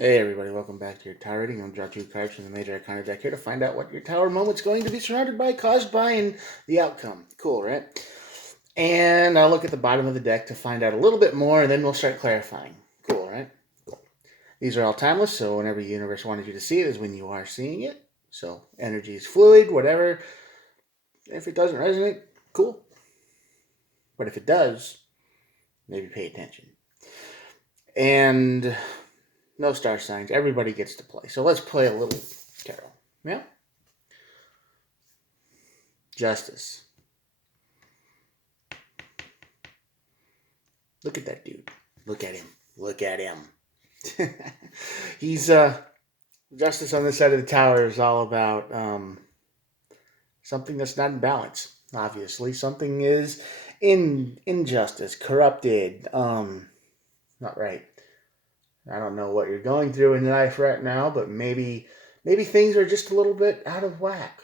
Hey everybody, welcome back to your tower reading. I'm drawing two cards from the Major Arcana deck here to find out what your tower moment's going to be surrounded by, caused by, and the outcome. Cool, right? And I'll look at the bottom of the deck to find out a little bit more, and then we'll start clarifying. Cool, right? Cool. These are all timeless, so whenever the universe wanted you to see it is when you are seeing it. So energy is fluid, whatever. If it doesn't resonate, cool. But if it does, maybe pay attention. And no star signs. Everybody gets to play. So let's play a little tarot. Yeah? Justice. Look at that dude. Look at him. Look at him. He's justice on this side of the tower is all about something that's not in balance. Obviously, something is in injustice, corrupted, not right. I don't know what you're going through in life right now, but maybe things are just a little bit out of whack.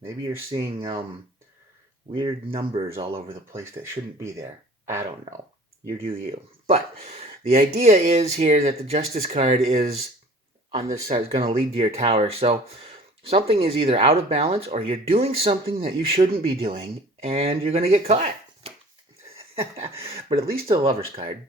Maybe you're seeing weird numbers all over the place that shouldn't be there. I don't know. You do you. But the idea is here that the Justice card is on this side is going to lead to your tower. So something is either out of balance or you're doing something that you shouldn't be doing and you're going to get caught. But at least the Lover's card,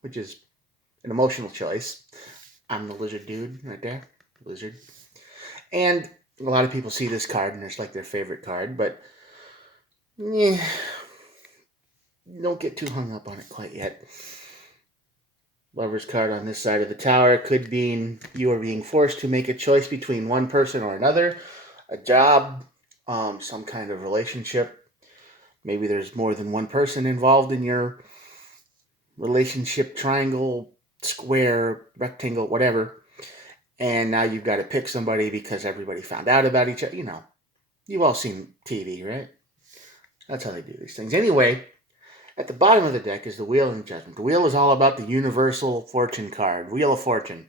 which is an emotional choice. I'm the lizard dude right there. Lizard. And a lot of people see this card and it's like their favorite card, but don't get too hung up on it quite yet. Lover's card on this side of the tower could mean you are being forced to make a choice between one person or another, a job, some kind of relationship. Maybe there's more than one person involved in your relationship, triangle, square, rectangle, whatever. And now you've got to pick somebody because everybody found out about each other. You know, you've all seen TV, right? That's how they do these things. Anyway, at the bottom of the deck is the Wheel and Judgment. The Wheel is all about the universal fortune card, Wheel of Fortune,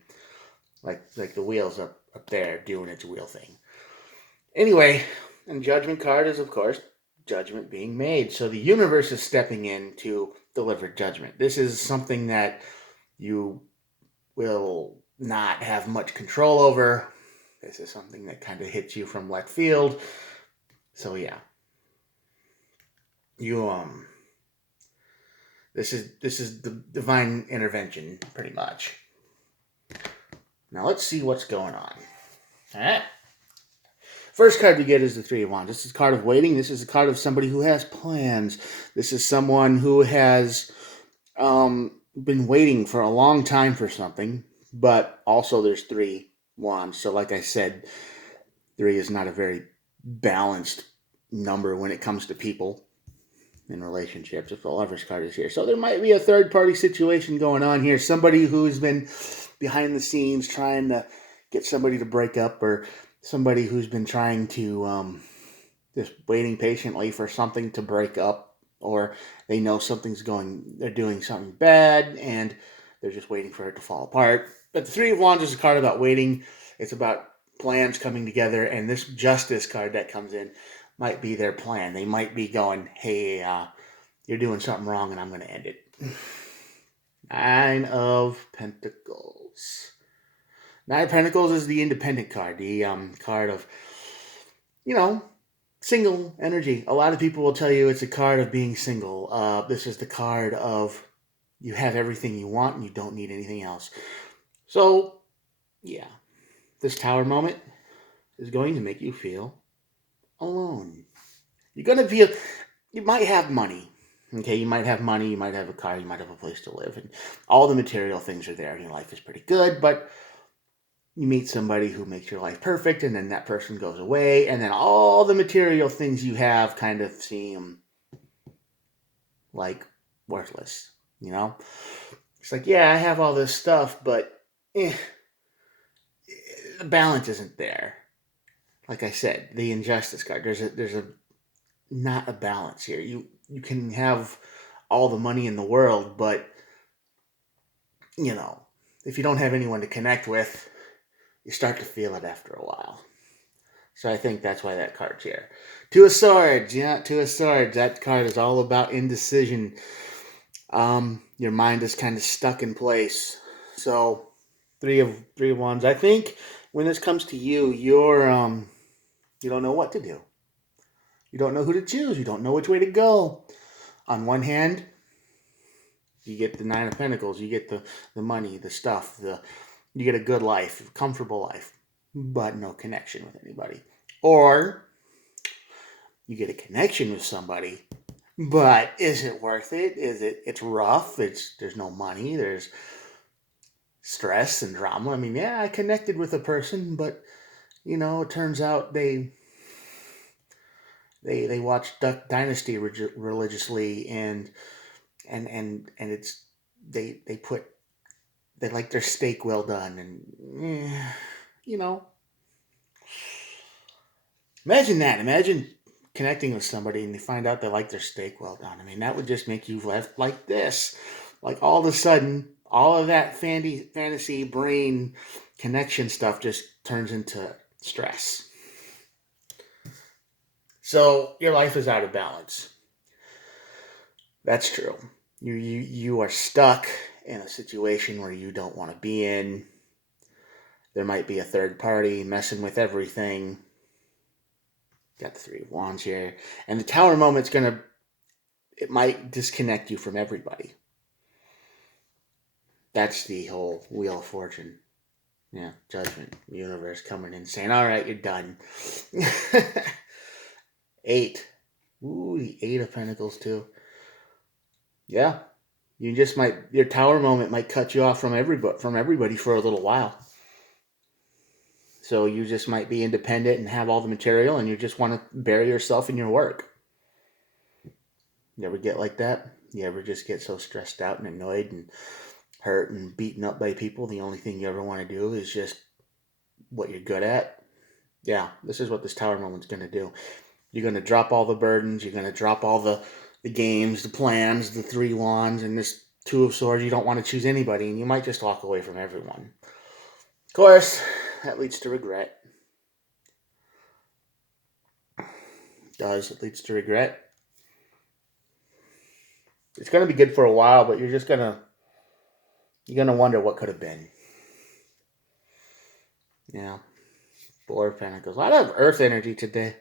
like the wheels up there doing its wheel thing. Anyway, and Judgment card is, of course, judgment being made. So the universe is stepping in to deliver judgment. This is something that you will not have much control over. This is something that kind of hits you from left field. So yeah, you this is the divine intervention, pretty much. Now let's see what's going on. All right. First card you get is the Three of Wands. This is a card of waiting. This is a card of somebody who has plans. This is someone who has been waiting for a long time for something, but also there's three wands. So like I said, three is not a very balanced number when it comes to people in relationships, if the Lover's card is here. So there might be a third-party situation going on here. Somebody who's been behind the scenes trying to get somebody to break up, or somebody who's been trying to just waiting patiently for something to break up, or they know they're doing something bad, and they're just waiting for it to fall apart. But the Three of Wands is a card about waiting. It's about plans coming together, and this Justice card that comes in might be their plan. They might be going, hey, you're doing something wrong and I'm going to end it. Nine of Pentacles. Nine of Pentacles is the independent card, the card of, single energy. A lot of people will tell you it's a card of being single. This is the card of you have everything you want and you don't need anything else. So, yeah, this tower moment is going to make you feel alone. You're going to feel, you might have money. Okay, you might have money, you might have a car, you might have a place to live, and all the material things are there, and your life is pretty good, but you meet somebody who makes your life perfect, and then that person goes away, and then all the material things you have kind of seem like worthless, It's like, yeah, I have all this stuff, but the balance isn't there. Like I said, the Injustice card, there's a not a balance here. You can have all the money in the world, but if you don't have anyone to connect with, you start to feel it after a while. So I think that's why that card's here. Two of Swords, yeah, Two of Swords. That card is all about indecision. Your mind is kind of stuck in place. So Three of Wands. I think when this comes to you, you don't know what to do. You don't know who to choose. You don't know which way to go. On one hand, you get the Nine of Pentacles. You get the money, the stuff, you get a good life, a comfortable life, but no connection with anybody. Or you get a connection with somebody, but is it worth it? It's rough. There's no money. There's stress and drama. I mean, yeah, I connected with a person, but it turns out they watch Duck Dynasty religiously, and it's they put they like their steak well done, and you know, imagine that. Imagine connecting with somebody and they find out they like their steak well done. I mean, that would just make you left like this, like all of a sudden, all of that fantasy brain connection stuff just turns into stress. So your life is out of balance. That's true. You are stuck in a situation where you don't want to be in. There might be a third party messing with everything. Got the Three of Wands here. And the Tower moment's it might disconnect you from everybody. That's the whole Wheel of Fortune. Yeah, Judgment, universe coming in saying, all right, you're done. 8. Ooh, the 8 of Pentacles too. Yeah, your Tower moment might cut you off from everybody for a little while. So you just might be independent and have all the material, and you just want to bury yourself in your work. You ever get like that? You ever just get so stressed out and annoyed and hurt and beaten up by people? The only thing you ever want to do is just what you're good at? Yeah, this is what this Tower moment's going to do. You're going to drop all the burdens. You're going to drop all the games, the plans, the Three Wands, and this Two of Swords. You don't want to choose anybody, and you might just walk away from everyone. Of course, that leads to regret. It leads to regret. It's going to be good for a while, but you're going to wonder what could have been. Yeah. 4 of Pentacles. A lot of Earth energy today.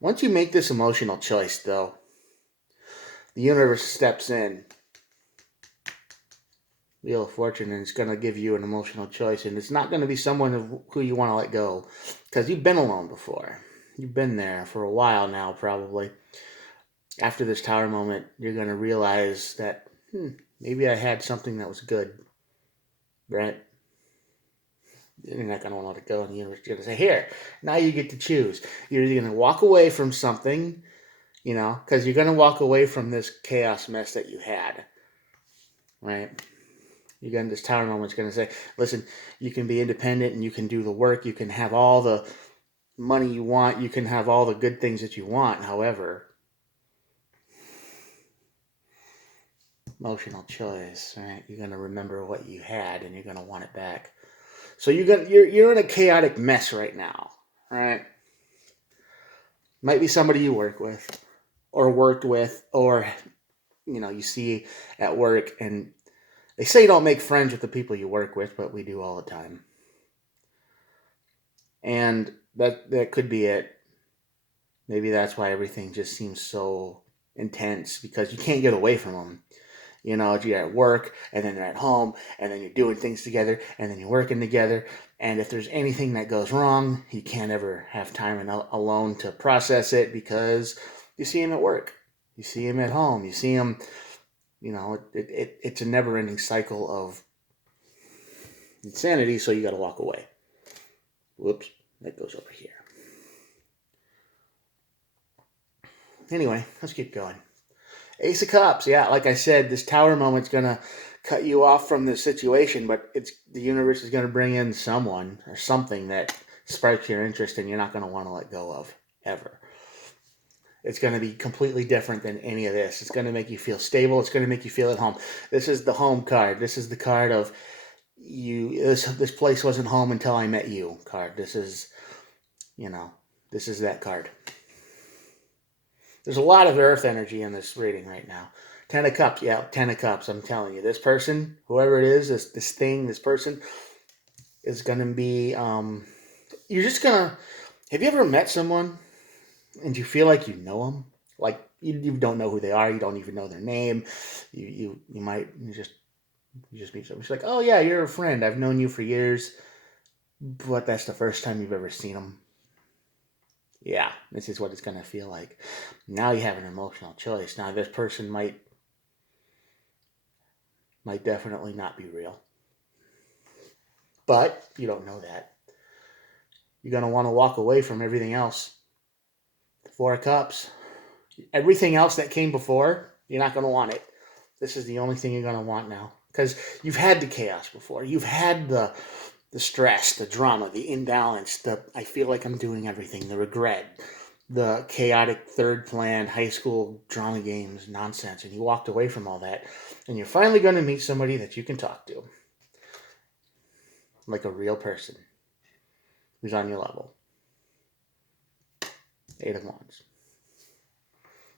Once you make this emotional choice, though, the universe steps in. Wheel of Fortune, and it's going to give you an emotional choice, and it's not going to be someone who you want to let go, because you've been alone before. You've been there for a while now, probably. After this Tower moment, you're going to realize that maybe I had something that was good, right? You're not going to want to let it go, and the universe is going to say, here, now you get to choose. You're either going to walk away from something, because you're going to walk away from this chaos mess that you had, right? This Tower moment's going to say, listen, you can be independent and you can do the work. You can have all the money you want. You can have all the good things that you want. However, emotional choice, right? You're going to remember what you had and you're going to want it back. So you're in a chaotic mess right now, right? Might be somebody you work with or worked with, or, you see at work, and they say don't make friends with the people you work with, but we do all the time. And that could be it. Maybe that's why everything just seems so intense, because you can't get away from them. You're at work, and then you're at home, and then you're doing things together, and then you're working together. And if there's anything that goes wrong, you can't ever have time alone to process it, because you see him at work. You see him at home. You see him, it's a never-ending cycle of insanity, so you got to walk away. Whoops, that goes over here. Anyway, let's keep going. Ace of Cups. Yeah, like I said, this Tower moment's going to cut you off from the situation, but the universe is going to bring in someone or something that sparks your interest and you're not going to want to let go of, ever. It's going to be completely different than any of this. It's going to make you feel stable. It's going to make you feel at home. This is the home card. This is the card of this place wasn't home until I met you card. This is that card. There's a lot of Earth energy in this reading right now. Ten of Cups. Yeah, Ten of Cups. I'm telling you, this person, whoever it is, this thing, this person is going to be. You're just gonna. Have you ever met someone and you feel like you know them? Like you don't know who they are. You don't even know their name. You might you just meet someone. She's like, oh yeah, you're a friend. I've known you for years, but that's the first time you've ever seen them. Yeah, this is what it's gonna feel like. Now you have an emotional choice. Now this person might definitely not be real, but you don't know that. You're gonna want to walk away from everything else. Four of Cups. Everything else that came before, you're not gonna want it. This is the only thing you're gonna want now because you've had the chaos before. You've had the stress, the drama, the imbalance, the I feel like I'm doing everything, the regret, the chaotic third plan high school drama games nonsense, and you walked away from all that, and you're finally going to meet somebody that you can talk to, like a real person who's on your level. Eight of Wands.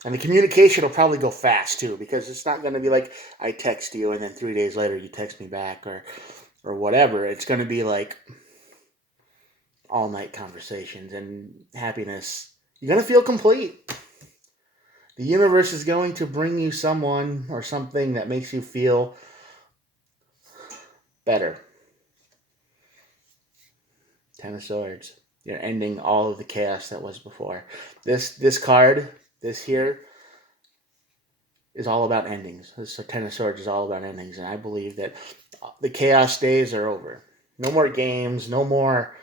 And the communication will probably go fast too, because it's not going to be like I text you and then 3 days later you text me back or whatever. It's going to be like all night conversations and happiness. You're going to feel complete. The universe is going to bring you someone or something that makes you feel better. Ten of Swords. You're ending all of the chaos that was before. This card, this here, is all about endings. This Ten of Swords is all about endings, and I believe that the chaos days are over. No more games, no more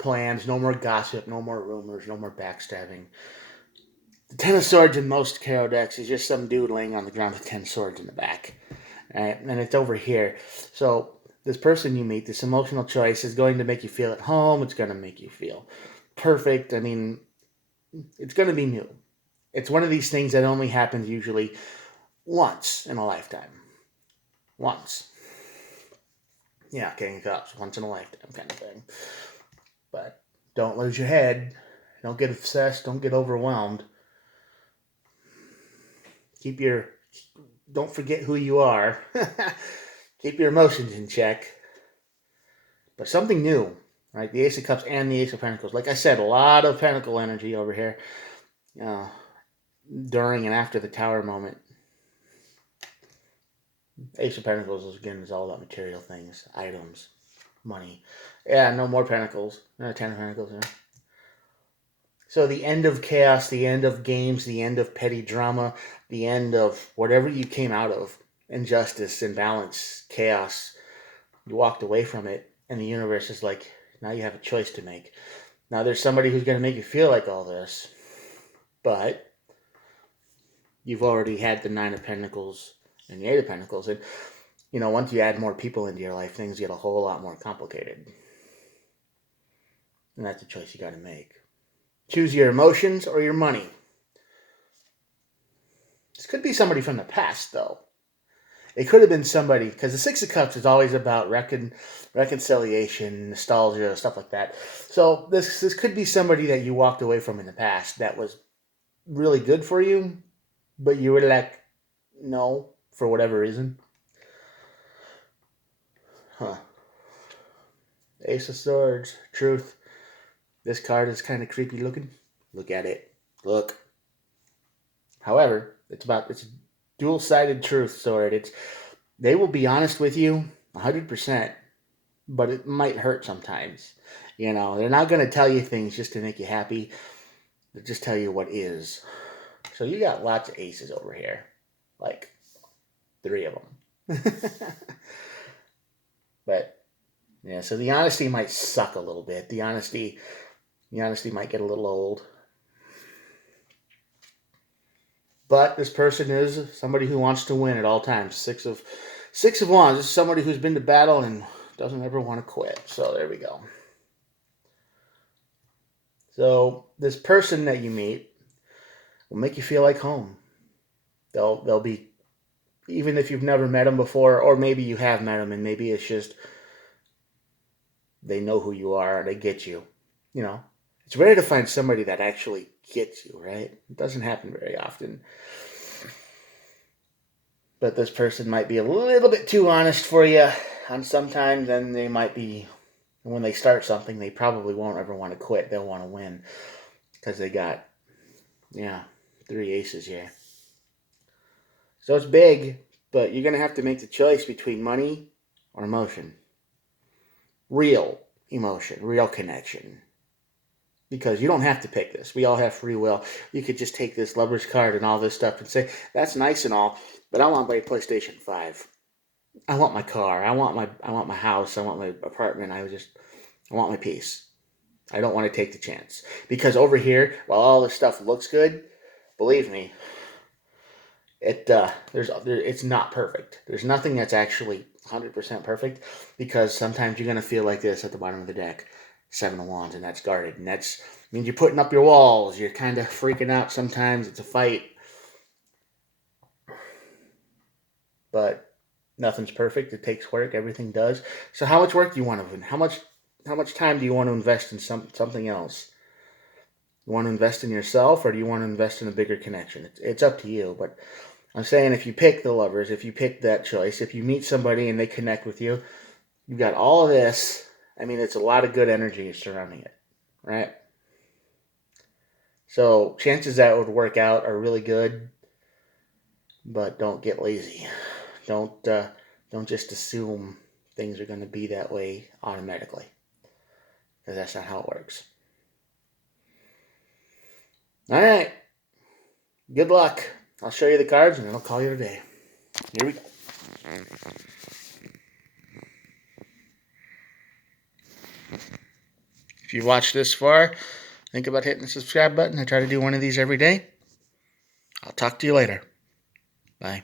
plans, no more gossip, no more rumors, no more backstabbing. The Ten of Swords in most tarot decks is just some dude laying on the ground with 10 swords in the back. Right? And it's over here. So this person you meet, this emotional choice, is going to make you feel at home. It's going to make you feel perfect. I mean, it's going to be new. It's one of these things that only happens usually once in a lifetime. Once. Yeah, King of Cups, once in a lifetime kind of thing. But don't lose your head. Don't get obsessed. Don't get overwhelmed. Don't forget who you are. Keep your emotions in check. But something new, right? The Ace of Cups and the Ace of Pentacles. Like I said, a lot of Pentacle energy over here during and after the Tower moment. Ace of Pentacles, again, is all about material things, items, money. Yeah, no more Pentacles. Ten of Pentacles. Yeah. So the end of chaos, the end of games, the end of petty drama, the end of whatever you came out of, injustice, imbalance, chaos, you walked away from it, and the universe is like, now you have a choice to make. Now there's somebody who's going to make you feel like all this, but you've already had the Nine of Pentacles and the Eight of Pentacles, and once you add more people into your life, things get a whole lot more complicated. And that's a choice you got to make. Choose your emotions or your money. This could be somebody from the past, though. It could have been somebody, because the Six of Cups is always about reconciliation, nostalgia, stuff like that. So this could be somebody that you walked away from in the past that was really good for you, but you were like, no, for whatever reason. Ace of Swords, Truth. This card is kind of creepy looking. Look at it. Look. However, it's a dual-sided truth sword. They will be honest with you 100%, but it might hurt sometimes. They're not going to tell you things just to make you happy. They'll just tell you what is. So you got lots of aces over here. Like 3 of them. But, yeah, so the honesty might suck a little bit. The honesty might get a little old. But this person is somebody who wants to win at all times. Six of Wands. This is somebody who's been to battle and doesn't ever want to quit. So there we go. So this person that you meet will make you feel like home. They'll be, even if you've never met them before, or maybe you have met them and maybe it's just they know who you are, they get you. It's rare to find somebody that actually gets you, right? It doesn't happen very often. But this person might be a little bit too honest for you. And sometimes then they might be, when they start something, they probably won't ever want to quit. They'll want to win because they got, 3 aces here. So it's big, but you're going to have to make the choice between money or emotion. Real emotion, real connection. Because you don't have to pick this. We all have free will. You could just take this Lover's card and all this stuff and say, that's nice and all, but I want my PlayStation 5. I want my car. I want my house. I want my apartment. I want my peace. I don't want to take the chance. Because over here, while all this stuff looks good, believe me, it's not perfect. There's nothing that's actually 100% perfect, because sometimes you're going to feel like this at the bottom of the deck. 7 of Wands, and that's guarded. And that means you're putting up your walls. You're kind of freaking out sometimes. It's a fight. But nothing's perfect. It takes work. Everything does. So how much work do you want to do? How much time do you want to invest in something else? You want to invest in yourself, or do you want to invest in a bigger connection? It's up to you. But I'm saying, if you pick the Lovers, if you pick that choice, if you meet somebody and they connect with you, you've got all of this. I mean, it's a lot of good energy surrounding it, right? So chances that it would work out are really good, but don't get lazy. Don't just assume things are going to be that way automatically, because that's not how it works. All right. Good luck. I'll show you the cards and then I'll call you today. Here we go. If you've watched this far, think about hitting the subscribe button. I try to do one of these every day. I'll talk to you later. Bye.